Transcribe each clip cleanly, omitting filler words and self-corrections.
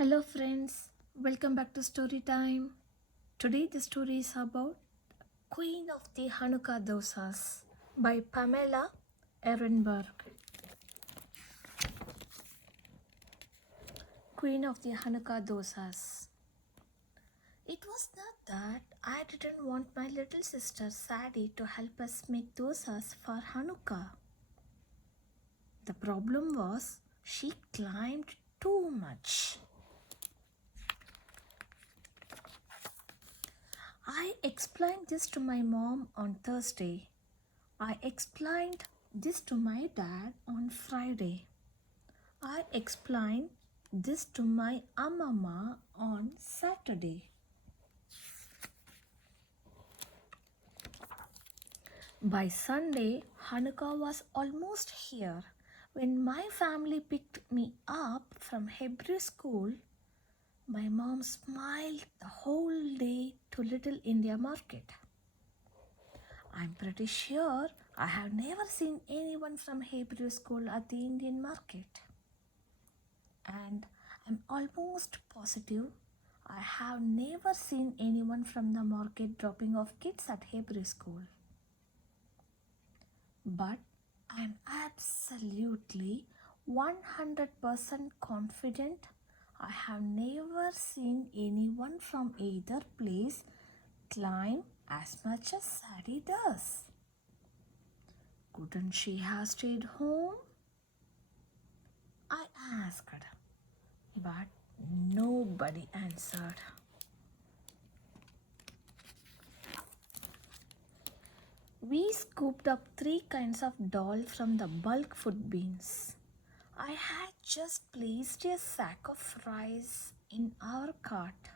Hello, friends. Welcome back to Story Time. Today, the story is about Queen of the Hanukkah Dosas by Pamela Ehrenberg. Queen of the Hanukkah Dosas. It was not that I didn't want my little sister Sari to help us make dosas for Hanukkah. The problem was she climbed too much. I explained this to my mom on Thursday. I explained this to my dad on Friday. I explained this to my Amama on Saturday. By Sunday, Hanukkah was almost here. When my family picked me up from Hebrew school, my mom smiled the whole day to Little India Market. I'm pretty sure I have never seen anyone from Hebrew school at the Indian market. And I'm almost positive I have never seen anyone from the market dropping off kids at Hebrew school. But I'm absolutely 100% confident I have never seen anyone from either place climb as much as Sari does. Couldn't she have stayed home? I asked, but nobody answered. We scooped up 3 kinds of dal from the bulk food bins. I had just placed a sack of rice in our cart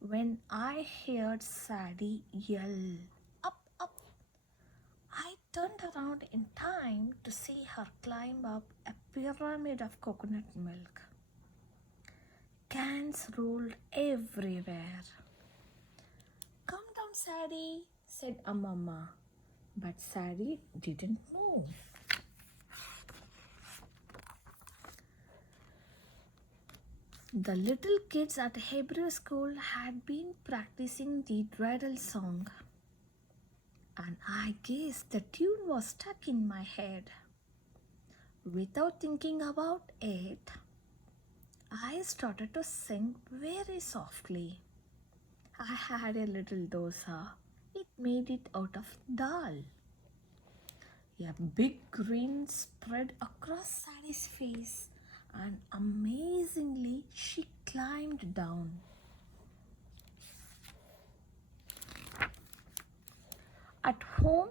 when I heard Sadie yell, "Up, up!" I turned around in time to see her climb up a pyramid of coconut milk. Cans rolled everywhere. "Come down, Sadie," said Amama. But Sadie didn't move. The little kids at Hebrew school had been practicing the dreidel song, and I guess the tune was stuck in my head. Without thinking about it, I started to sing very softly. I had a little dosa. It made it out of dal. A big grin spread across Sari's face, and amazingly, she climbed down. At home,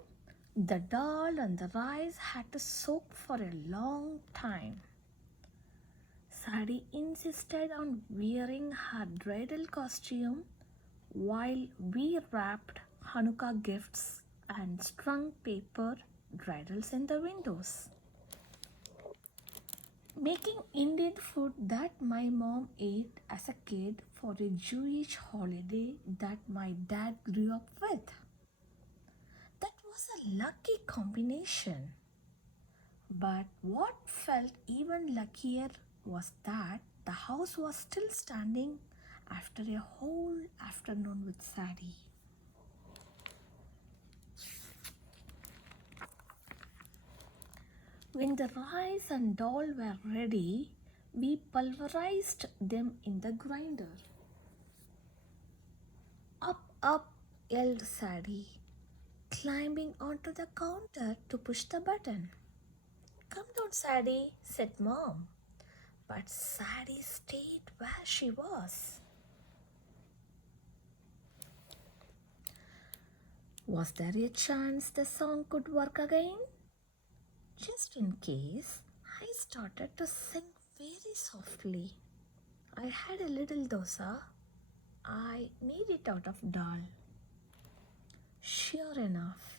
the dal and the rice had to soak for a long time. Sari insisted on wearing her dreidel costume while we wrapped Hanukkah gifts and strung paper dreidels in the windows. Making Indian food that my mom ate as a kid for a Jewish holiday that my dad grew up with. That was a lucky combination. But what felt even luckier was that the house was still standing after a whole afternoon with Sari. When the rice and dal were ready, we pulverized them in the grinder. "Up, up," yelled Sari, climbing onto the counter to push the button. "Come down, Sari," said Mom. But Sari stayed where she was. Was there a chance the song could work again? Just in case, I started to sing very softly. I had a little dosa. I made it out of dal. Sure enough,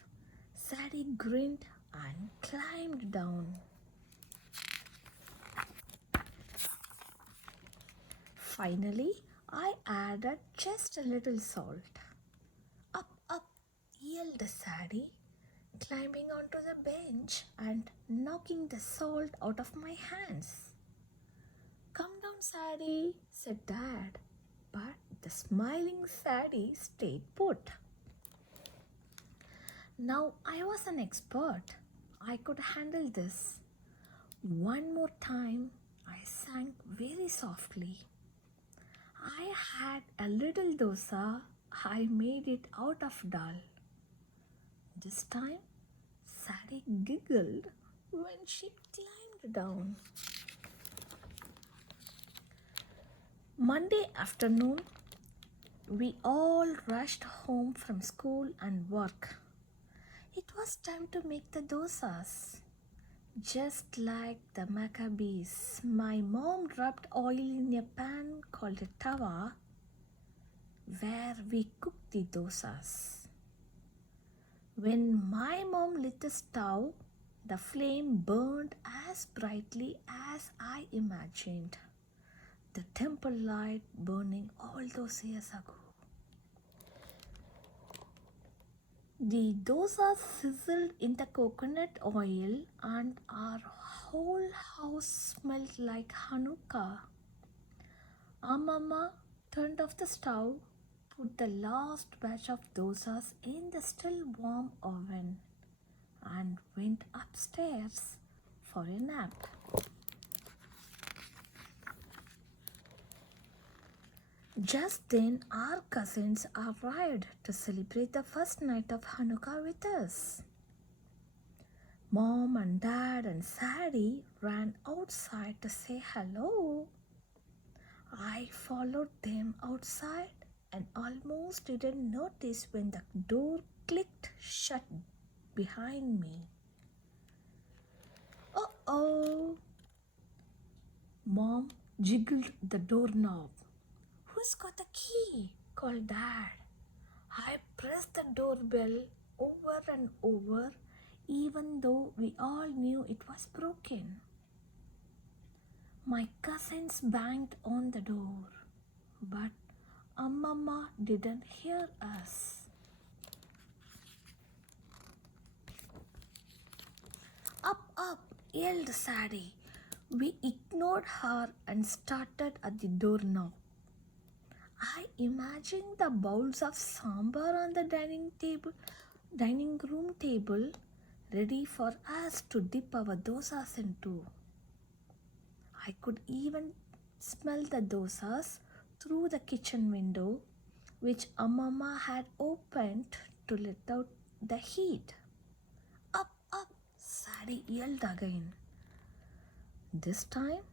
Sadie grinned and climbed down. Finally, I added just a little salt. "Up, up," yelled Sadie, climbing onto the bench and knocking the salt out of my hands. "Come down, Sari, said Dad. But the smiling Sari stayed put. Now I was an expert. I could handle this. One more time, I sang very softly. I had a little dosa. I made it out of dal. This time, Sari giggled when she climbed down. Monday afternoon, we all rushed home from school and work. It was time to make the dosas. Just like the Maccabees, my mom rubbed oil in a pan called a tawa where we cooked the dosas. When my mom lit the stove, the flame burned as brightly as I imagined. The temple light burning all those years ago. The dosa sizzled in the coconut oil and our whole house smelled like Hanukkah. Mama turned off the stove, put the last batch of dosas in the still warm oven, and went upstairs for a nap. Just then, our cousins arrived to celebrate the first night of Hanukkah with us. Mom and Dad and Sari ran outside to say hello. I followed them outside and almost didn't notice when the door clicked shut behind me. Uh-oh! Mom jiggled the doorknob. Who's got the key? Called Dad. I pressed the doorbell over and over, even though we all knew it was broken. My cousins banged on the door, but Mama didn't hear us. Up, yelled Sari. We ignored her and started at the doorknob. I imagined the bowls of sambar on the dining room table, ready for us to dip our dosas into. I could even smell the dosas through the kitchen window, which Mama had opened to let out the heat. Up, Sari yelled again. This time,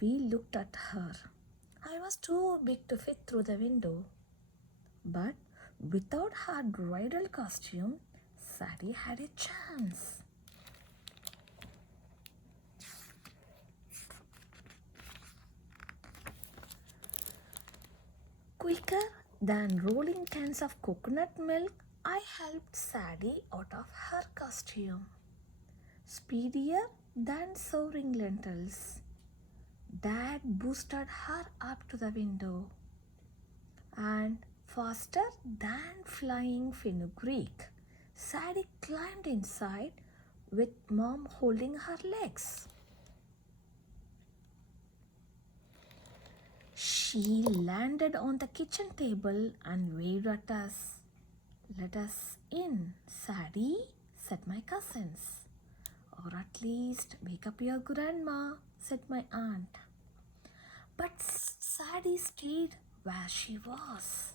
we looked at her. I was too big to fit through the window. But without her bridal costume, Sari had a chance. Quicker than rolling cans of coconut milk, I helped Sari out of her costume. Speedier than soaring lentils, Dad boosted her up to the window. And faster than flying fenugreek, Sari climbed inside with Mom holding her legs. She landed on the kitchen table and waved at us. Let us in, Sari, said my cousins. Or at least wake up your grandma, said my aunt. But Sari stayed where she was.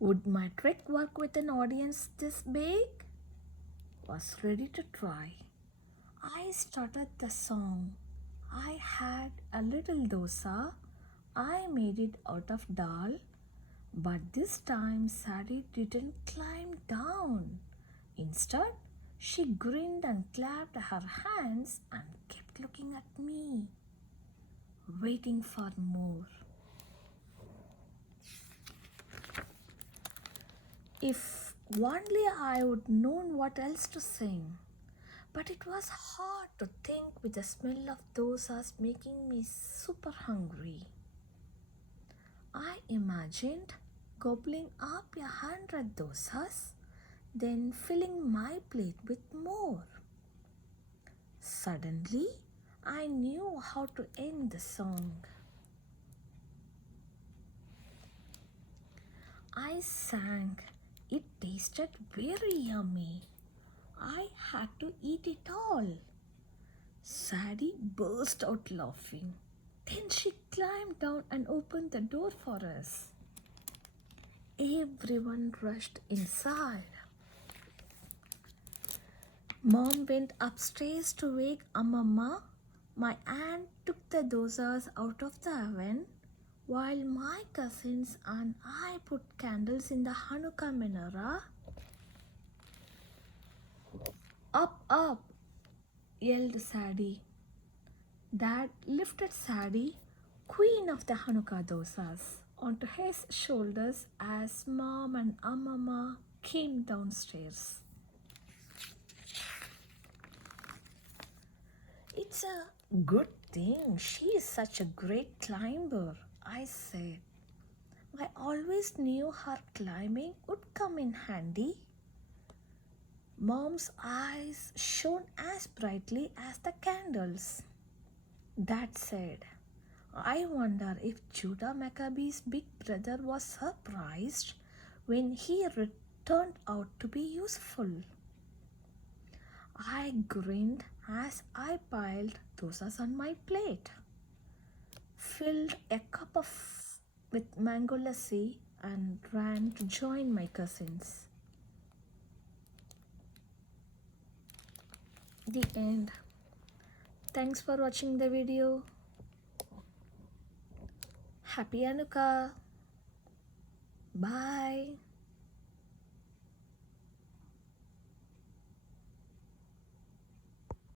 Would my trick work with an audience this big? Was ready to try. I started the song. I had a little dosa. I made it out of dal. But this time Sari didn't climb down. Instead, she grinned and clapped her hands and kept looking at me, waiting for more. If only I would known what else to sing. But it was hard to think with the smell of dosas making me super hungry. I imagined gobbling up 100 dosas, then filling my plate with more. Suddenly, I knew how to end the song. I sang. It tasted very yummy. I had to eat it all. Sari burst out laughing. Then she climbed down and opened the door for us. Everyone rushed inside. Mom went upstairs to wake Amama. My aunt took the dosas out of the oven, while my cousins and I put candles in the Hanukkah menorah. Up, up, yelled Sadie. Dad lifted Sadie, queen of the Hanukkah dosas, onto his shoulders as Mom and Amama came downstairs. It's a good thing she is such a great climber, I said. I always knew her climbing would come in handy. Mom's eyes shone as brightly as the candles. Dad said, I wonder if Judah Maccabee's big brother was surprised when he turned out to be useful. I grinned as I piled dosas on my plate, filled a cup with mango lassi, and ran to join my cousins. The end. Thanks for watching the video. Happy Hanukkah. Bye.